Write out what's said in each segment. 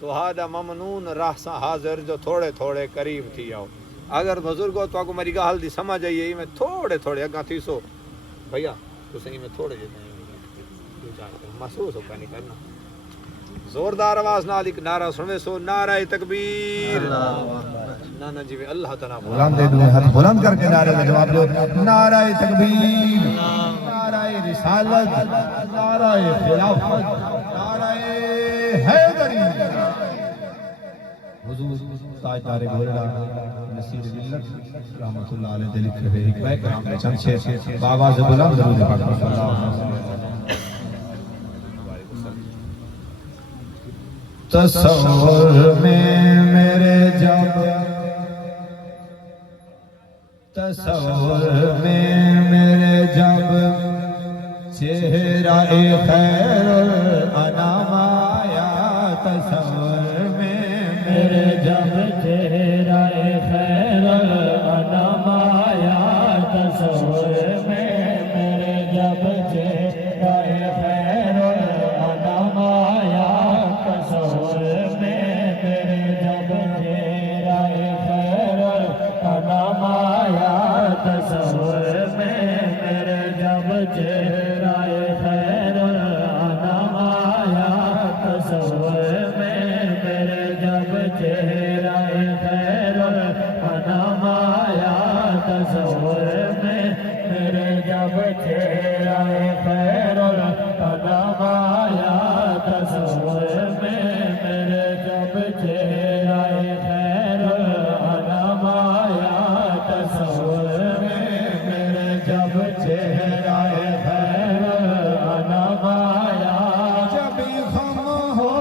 تو ہادہ ممنون راہ سا حاضر جو تھوڑے تھوڑے قریب تھی آؤ. اگر بزرگو تو کو میری گال دی سمجھ آئی میں تھوڑے تھوڑے اگاں تھی سو بھیا تو صحیح میں تھوڑے جتنے محسوس ہو نہیں کرنا. زوردار آواز نال ایک نعرہ سنوے سو نعرہ تکبیر. نانا جی اللہ تعالیٰ بلند دو ہاتھ بلند کر کے نعرے کا جواب دو. نعرہ تکبیر، نعرہ رسالت، نعرہ خلافت، نعرہ حیدری. حضور تاجدار گولڑا نصیر ملت رحمت اللہ علیہ دے لکھے ہوئے حکمہ کرام میں چند شعر بآواز بلند درود پاک صلی اللہ علیہ وسلم. تصور میں میرے جب، تصور میں میرے جب چہرہ خیر الانام آیا. تصور میں میرے جب چہرہ خیر الانام آیا. تصور میں میرے جب چہرہ خیر الانام آیا. تصور میں میرے جب چہرہ خیر الانام آیا. تصور میں میرے جب چہرہ خیر الانام آیا. تصور میں میرے جب چہرہ خیر الانام آیا. تصور میں میرے جب چہرہ خیر الانام آیا. تصور میں میرے جب چہرہ خیر الانام آیا. تصور میں میرے جب چہرہ خیر الانام آیا. جب خم ہو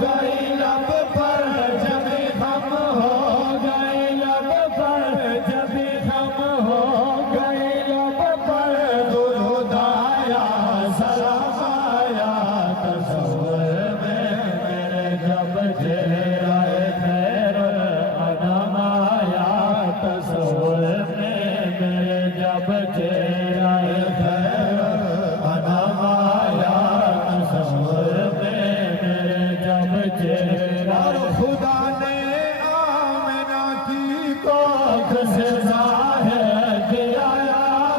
گئی لب پر، جب خم ہو گئی لب پر، جب خم ہو گئی لب پر درود آیا سلام آیا. تصور میں میرے جب چہرہ خیر الانام آیا. تصور میں میرے جب چہرہ خیر الانام آیا. تصور میں میرے جب چہرہ خدا نے آمنہ کی کوکھ سے ظاہر کیا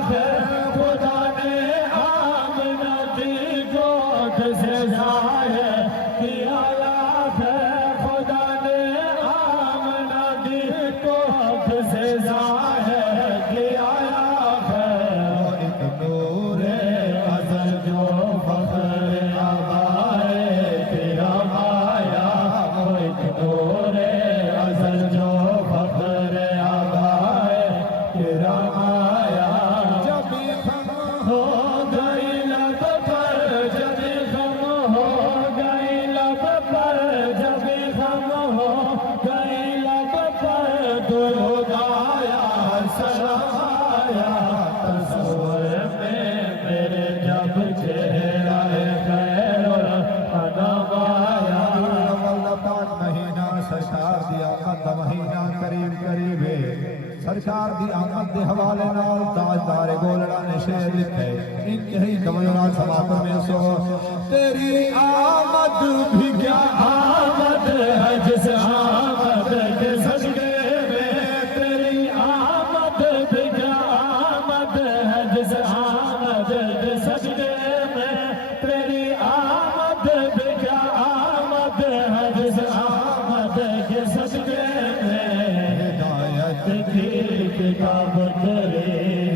ہے. خدا نے آمنہ کی کوکھ سے ظاہر کیا ہے. خدا نے آمنہ کی کوکھ سے ظاہر کیا ہے. ایک نور ازل جو فخر آبائے کرام آیا. ایک نور ازل جو فخر آبائے کرام آیا. جب خم ہو گئی لب پر، جب خم ہو گئی لب پر، جب خم ہو گئی لب پر درود آیا سلام آیا. تصور میں میرے جب چہرہ خیر الانام آیا. پاک مہینہ سرکار دی آمد دا مہینہ قریب قریب ہے. سرکار دی آمد دے حوالے نال تاجدار گولڑا نے شعر لکھے. انتہائی توجہ سماعت میں سو. تیری آمد بھی کیا آمد ہے جس آمد کے صدقے میں. تیری آمد بھی کیا آمد ہے جس آمد کے صدقے میں. تیری آمد بھی کیا آمد ہے جس آمد کے صدقے میں. ہدایت کی کتاب کرے،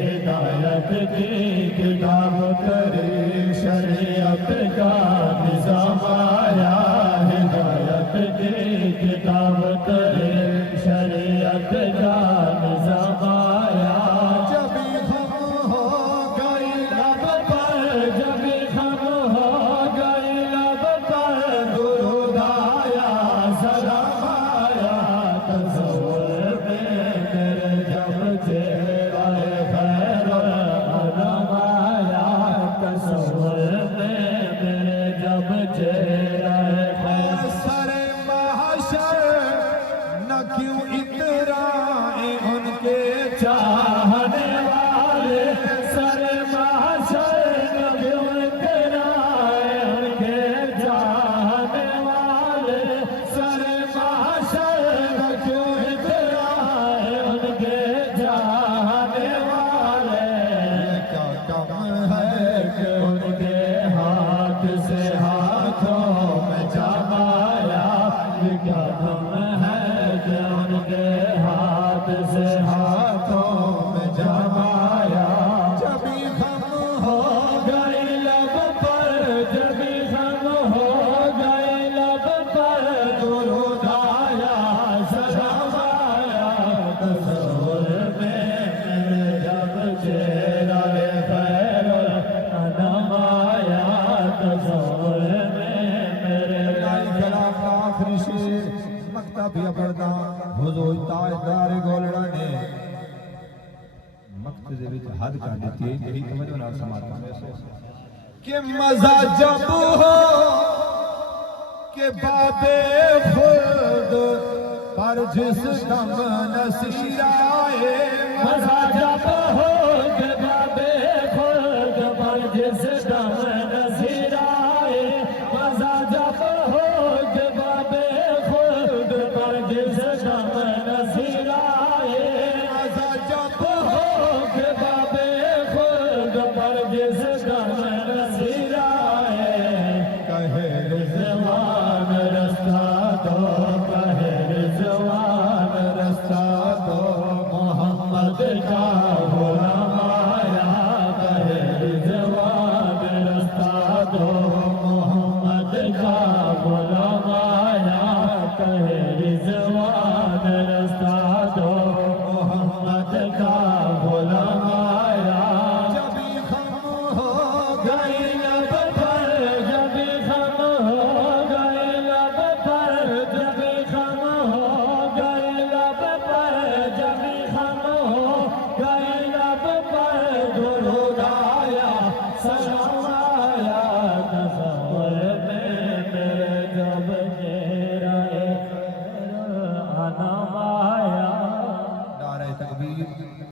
ہدایت کی کتاب کرے، شریعت کا نظام آیا. ہدایت کی کتاب کرے، شریعت کا نظام آیا. جب خم ہو گئی لب پر، جب خم ہو گئی لب پر درود آیا سلام آیا. تصور میں میرے جب چہرہ خیر الانام آیا. تصور میں میرے جب چہرہ خیر سر محشر کیا غم ہے کہ ان کے ہاتھ سے ہاتھوں میں جمایا جبھی غم ہو گئی لب پر جبھی غم ہو گئی لب پر درود آیا سلام آیا تصور میں میرے جب چہرہ خیر الانام آیا تصور میں میرے کلام کا آخری شیر مکتب یا پڑھدا حضور تاجدار گولڑا نے مقصد دے وچ حد کر دتی ہے یہی توجہ نال سماعت کہ مزہ جب ہو کہ بابے خود پر جس دم نصیر آئے مزہ جب ہو کہ بابے خود پر جس دم نصیر آئے مزہ جب ہو کہ بابے خود پر جس دم نصیر آئے مزہ جب ہو کہ بابے خود پر جس دم نصیر آئے کہے رضوان رستہ دو کہے رضوان رستہ دو محمد کا غلام آیا کہے رضوان رستہ دو محمد کا غلام آیا کہے رضوان رستہ دو محمد کا غلام آیا جبھی غم ہو گئی لب پر جبھی غم ہو گئی لب پر جبھی غم ہو گئی لب پر جبھی غم ہو گئی لب پر درود آیا سلام